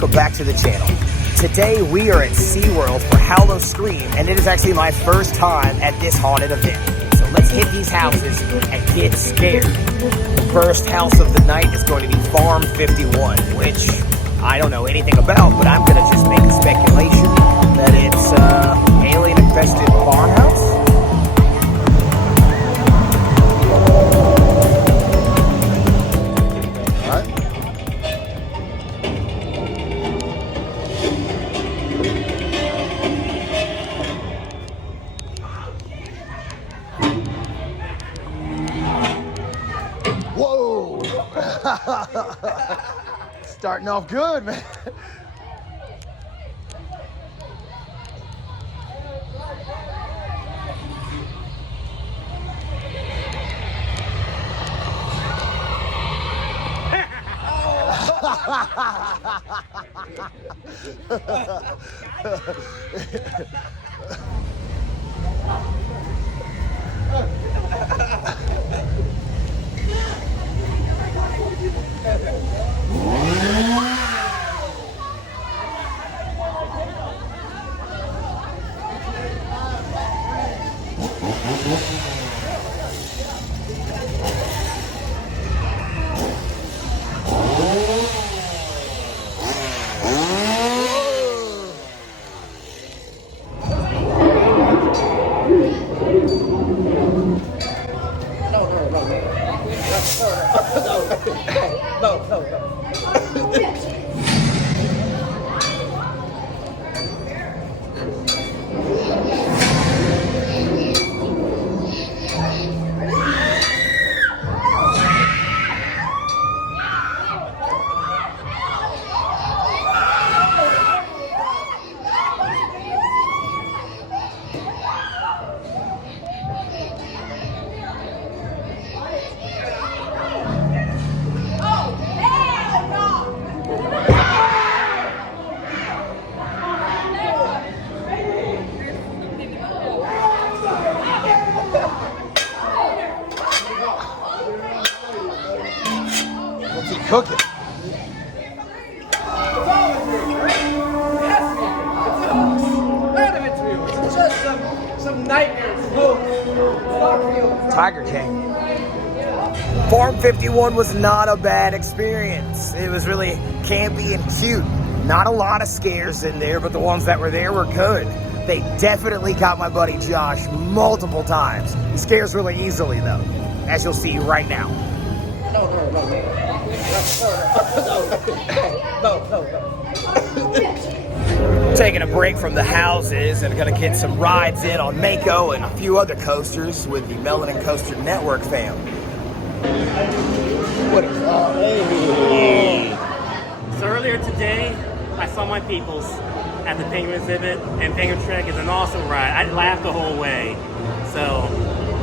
welcome back to the channel. Today we are at SeaWorld for Howl-O-Scream, and it is actually my first time at this haunted event. So let's hit these houses and get scared. The first house of the night is going to be Farm 51, which I don't know anything about, but I'm gonna just make a speculation that it's alien-infested farmhouse. Whoa! Starting off good, man. What's he cooking? It's just some nightmares. Tiger King. Farm 51 was not a bad experience. It was really campy and cute. Not a lot of scares in there, but the ones that were there were good. They definitely got my buddy Josh multiple times. He scares really easily though, as you'll see right now. Taking a break from the houses and gonna get some rides in on Mako and a few other coasters with the Melanin Coaster Network fam. What is up? Hey. So earlier today, I saw my peoples at the Penguin exhibit, and Penguin Trek is an awesome ride. I laughed the whole way. So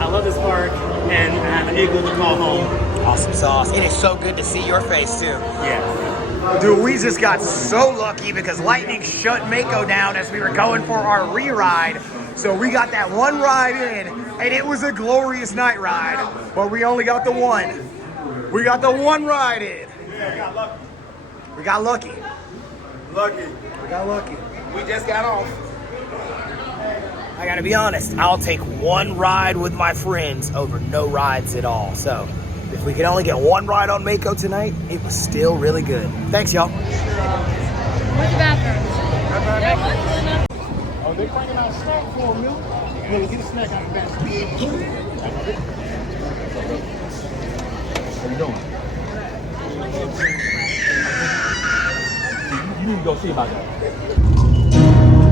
I love this park, and I have an igloo to call home. Awesome sauce. It is so good to see your face too. Yeah. Dude, we just got so lucky because lightning shut Mako down as we were going for our re-ride. So we got that one ride in, and it was a glorious night ride, but we only got the one. We got the one ride in. Yeah, we got lucky. We got lucky. We got lucky. We just got off. I gotta be honest, I'll take one ride with my friends over no rides at all. So if we could only get one ride on Mako tonight, it was still really good. Thanks, y'all. Where's the bathroom? Oh, they're bringing out a snack for me. We'll get a snack out of that. How you doing? You need to go see about that.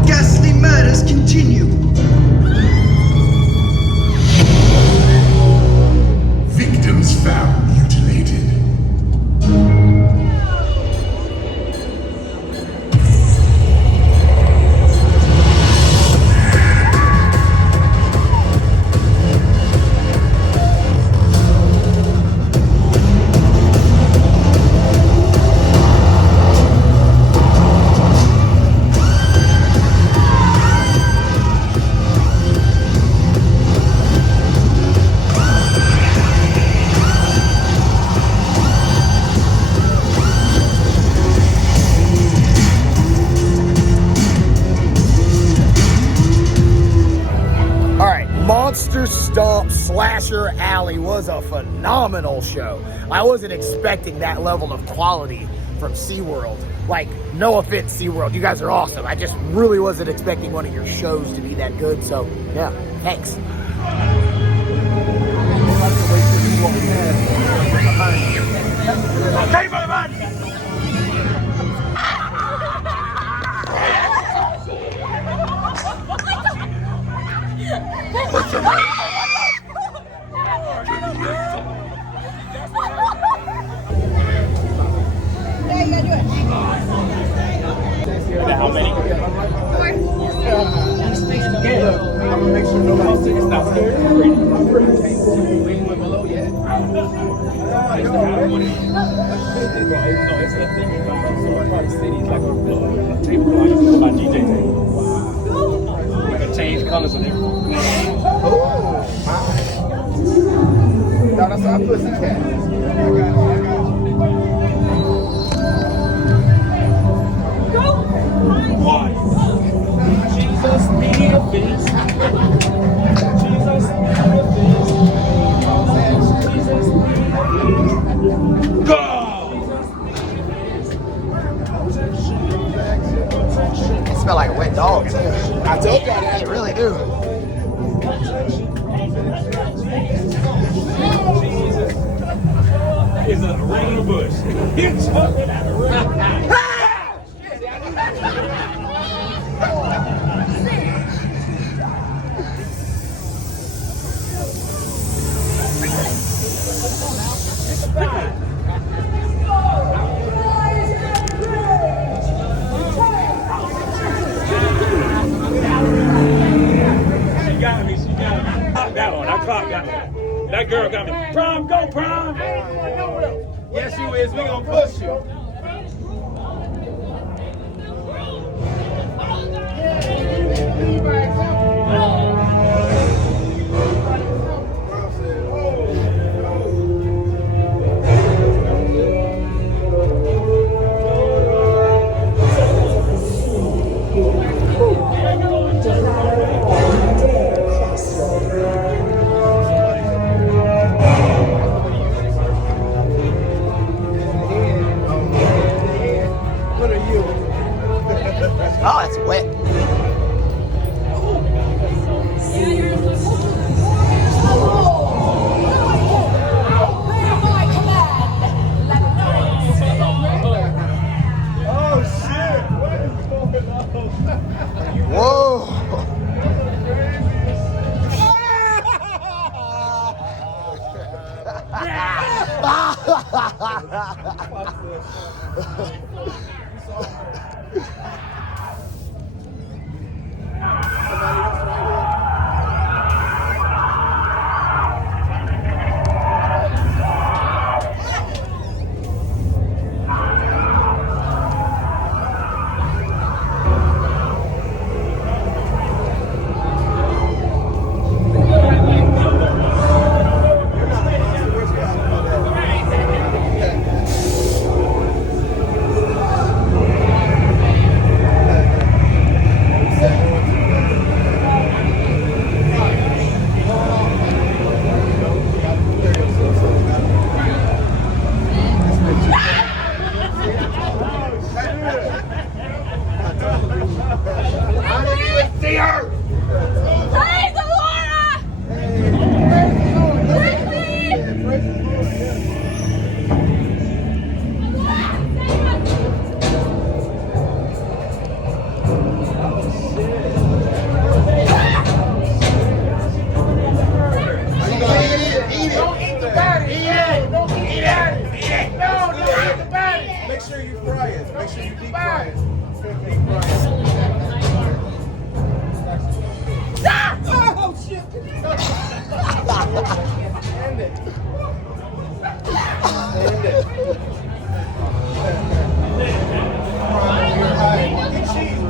Ghastly murders continue. Victims found mutilated. Monster Stomp Slasher Alley was a phenomenal show. I wasn't expecting that level of quality from SeaWorld. Like, no offense, SeaWorld, you guys are awesome. I just really wasn't expecting one of your shows to be that good, so yeah, thanks. How many? I'm gonna make sure nobody's not scared. We went below yet. It's the thing about Park City is like a table by DJ table. Like a change colors and everything. No, that's our pussy cat. I got Jesus be a beast. Jesus be a beast. Jesus be a beast. Go! It smell like a wet dog. I told y'all that. It really do. Is a regular bush. You're jumping out of the She got me. That one. I clocked that one. That girl got me. Prom, go prom. Yes, you is. We gonna push you. Oh, it's wet. Oh shit! What is going on? Whoa. Make sure you fry it. Make sure you deep fry it. Oh shit! End it. End it. Get cheese.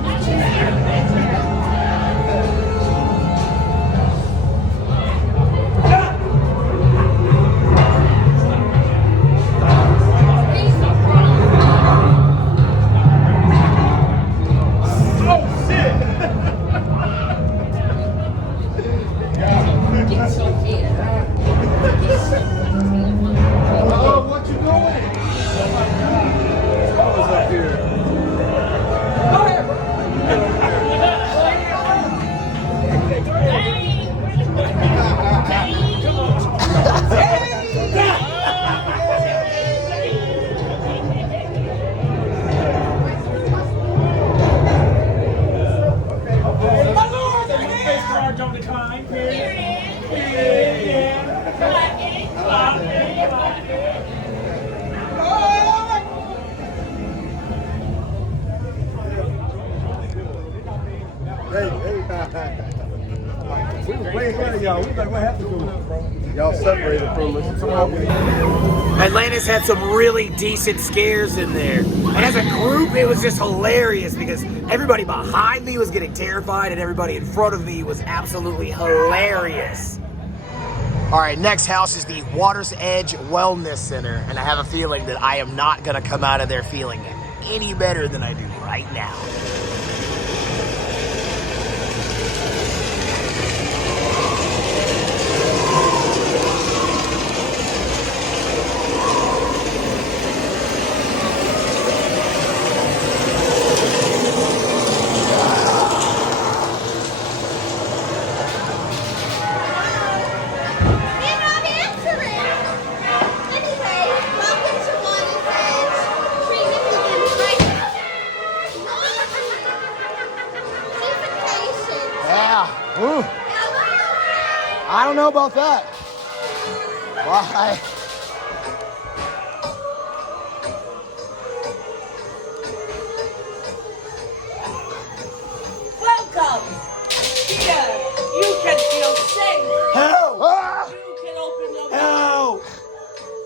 We was way ahead of y'all. We was like, what happened to us, bro? Y'all separated from us. Atlantis had some really decent scares in there. And as a group, it was just hilarious because everybody behind me was getting terrified and everybody in front of me was absolutely hilarious. All right, next house is the Water's Edge Wellness Center, and I have a feeling that I am not gonna come out of there feeling any better than I do right now. Ooh. I don't know about that. Why? Welcome. Here, you can feel safe. Help! You can open your Help! mouth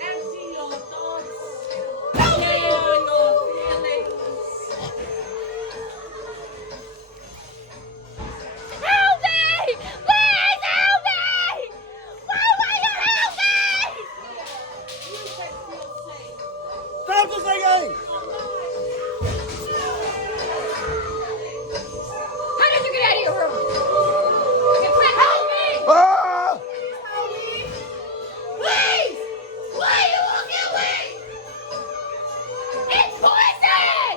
and see your thoughts. Share your feelings. Help me! Please help me! Why will you help me? You can feel safe. Stop the singing! How did you get out of your room? You can't help me! Ah! Please! Why you won't get me? It's poison!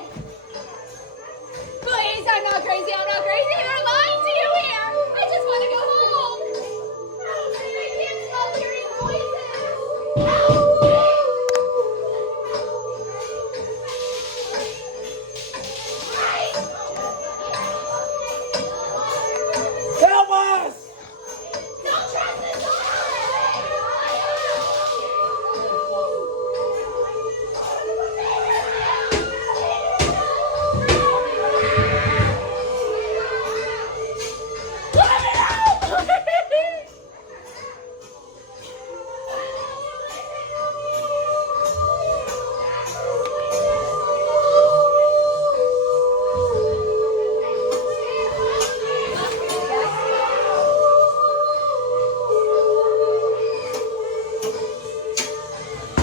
Please, I'm not crazy, I'm not crazy. They're lying to you here. I just want to go home. Help me, I can't stop hearing voices. Help me! Help us! Don't trust this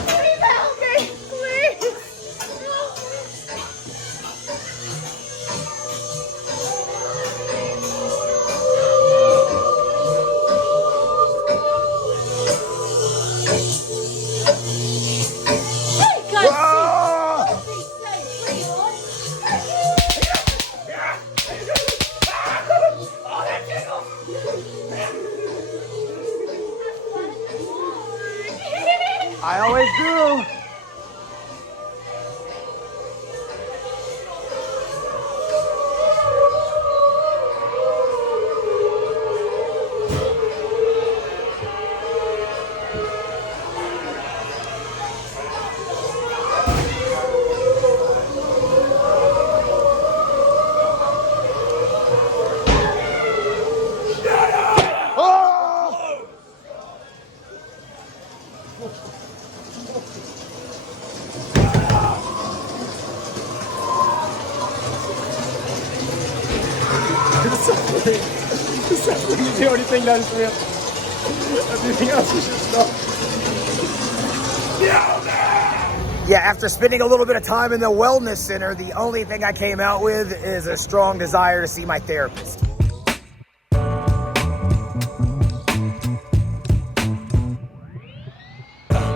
Please help me, please. Ah! I always do. Ah! It's the only thing that is real. Everything else is just stuff. Yeah, after spending a little bit of time in the wellness center, the only thing I came out with is a strong desire to see my therapist.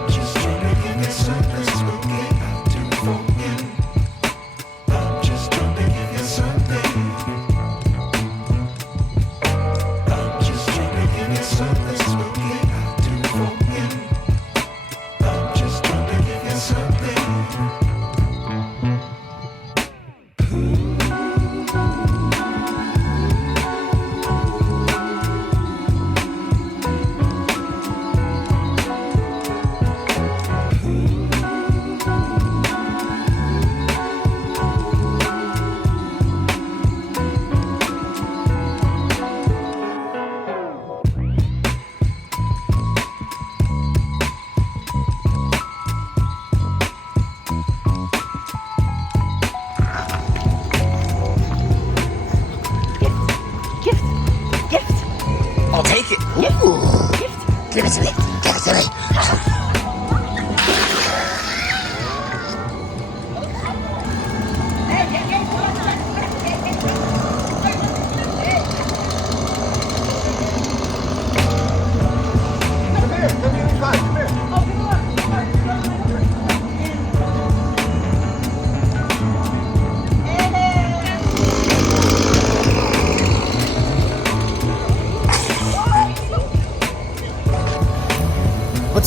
Just trying to give you something spooky I'll do for you. I'm just trying to give you something. I'm just trying to give you something spooky I'll do for you. I'm just trying to give you something.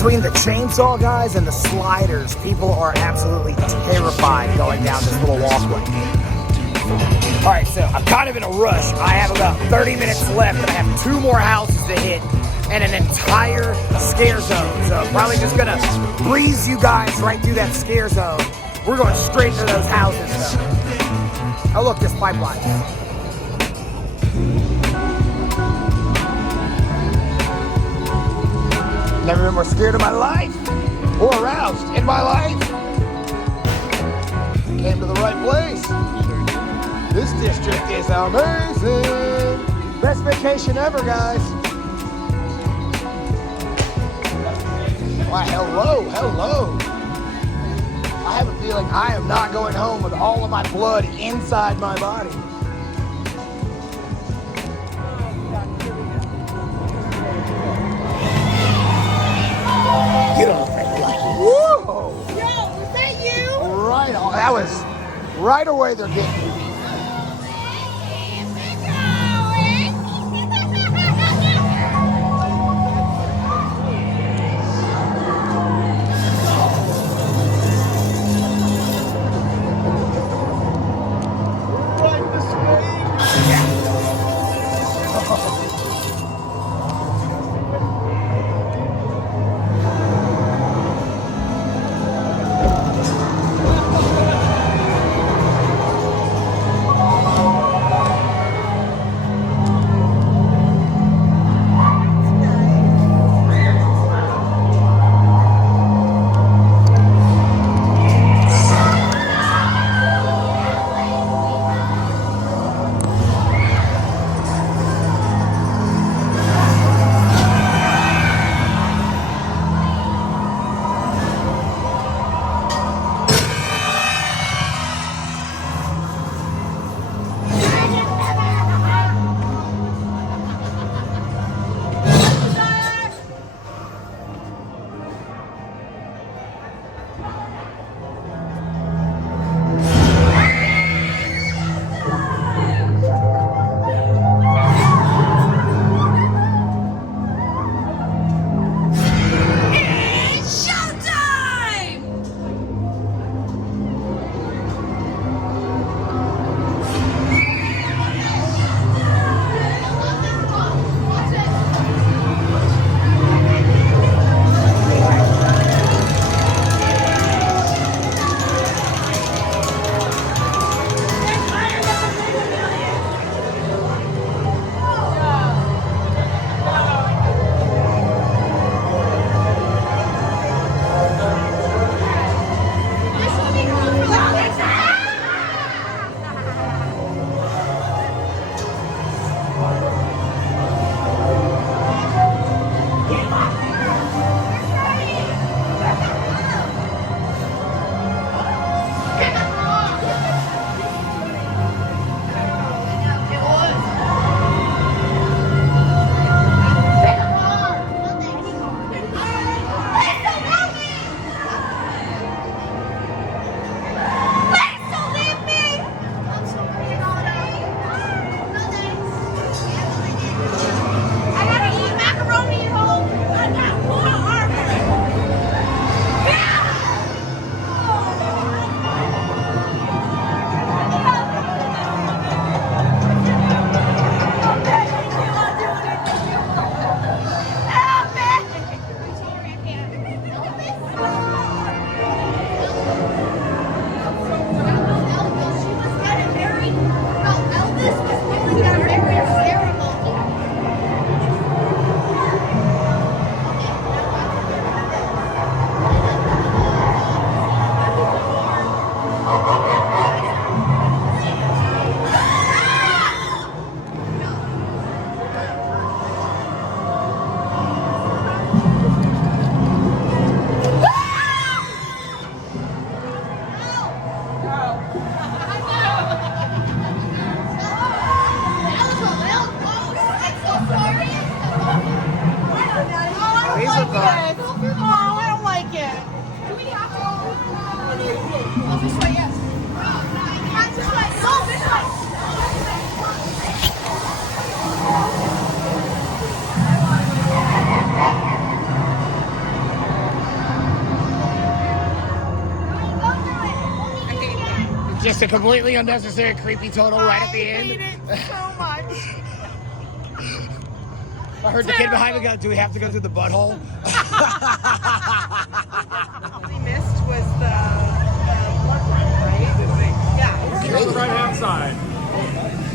Between the chainsaw guys and the sliders, people are absolutely terrified going down this little walkway. All right, so I'm kind of in a rush. I have about 30 minutes left, and I have 2 more houses to hit and an entire scare zone. So I'm probably just gonna breeze you guys right through that scare zone. We're going straight to those houses, though. Oh, look, this pipeline. Never been more scared in my life or aroused in my life. Came to the right place. This district is amazing. Best vacation ever, guys. Why, hello, hello. I have a feeling I am not going home with all of my blood inside my body. Get off that light. Whoa! Yo, was that you? Right on. That was right away they're getting me. Just a completely unnecessary creepy total right at the end. I hate it so much. I heard the kid behind me go, do we have to go through the butthole? We missed was the right? Yeah. Seat on the right hand side.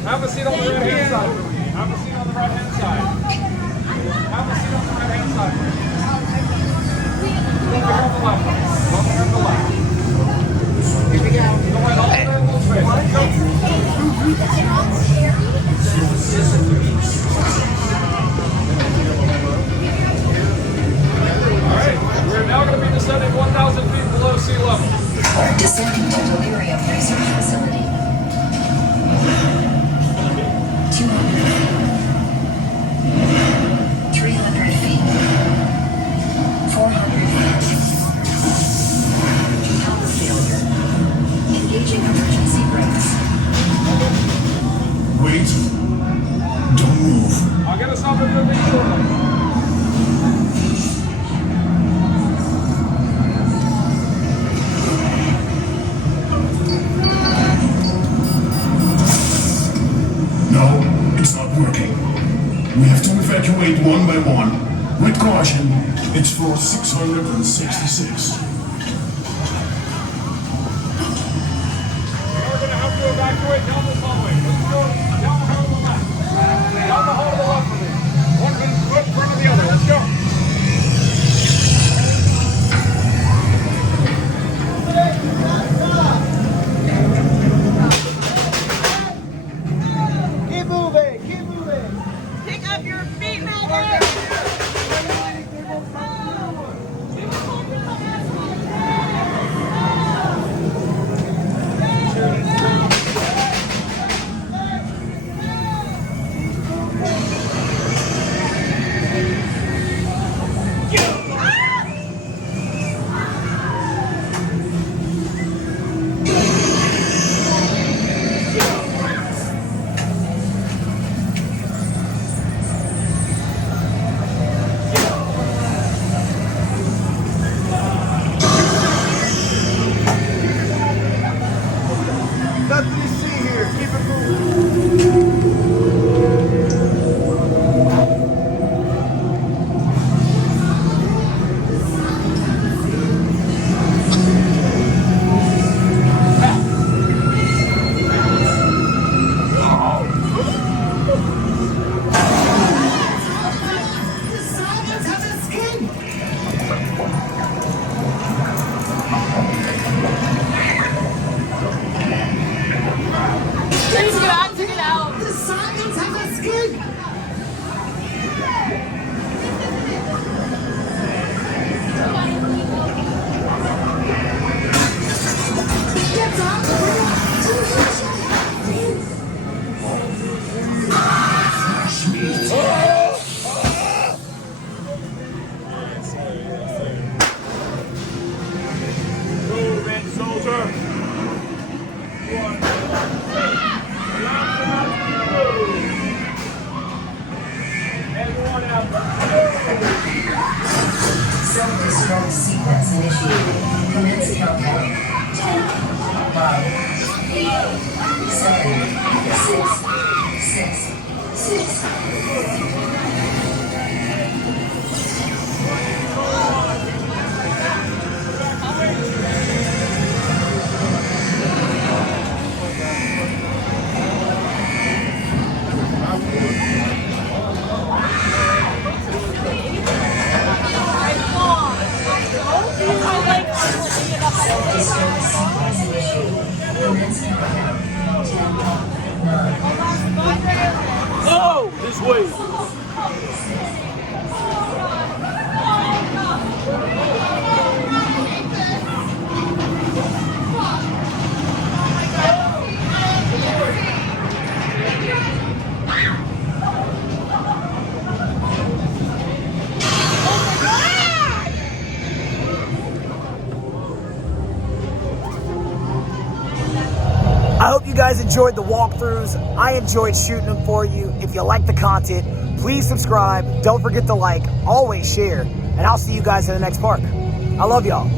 Have a seat on the right hand side for me. Have a seat on the right hand side. Have a seat on the right hand side for me. Over here on the left. Over here on the left. Here we go. Go ahead, all the way a little bit. Let's go. Alright, we're now going to be descending 1,000 feet below sea level. Descending to Delirium Research Facility. 200 feet. 300 feet. 400 feet. Power failure. Engaging emergency brakes. Wait. Don't move. I'll get us off of your thing shortly. No, it's not working. We have to evacuate one by one. With caution, it's floor 666. We're going to have to evacuate down this hallway. Let's go down the hall to the left. Down the hall to the left for me. One in front of the other. Let's go. Keep moving. Keep moving. Pick up your feet, Melvin. Nothing to see here. Keep it moving. Please get out, take it out. Go, Red Soldier. Everyone out. Self-destruct sequence initiated. Commence countdown. 10, 9, 8, 7, 6, 6. Self-destruct sequence initiated. Commence countdown. 10, 9. Oh, this way. I hope you guys enjoyed the walkthroughs. I enjoyed shooting them for you. If you like the content, please subscribe. Don't forget to like, always share, and I'll see you guys in the next park. I love y'all.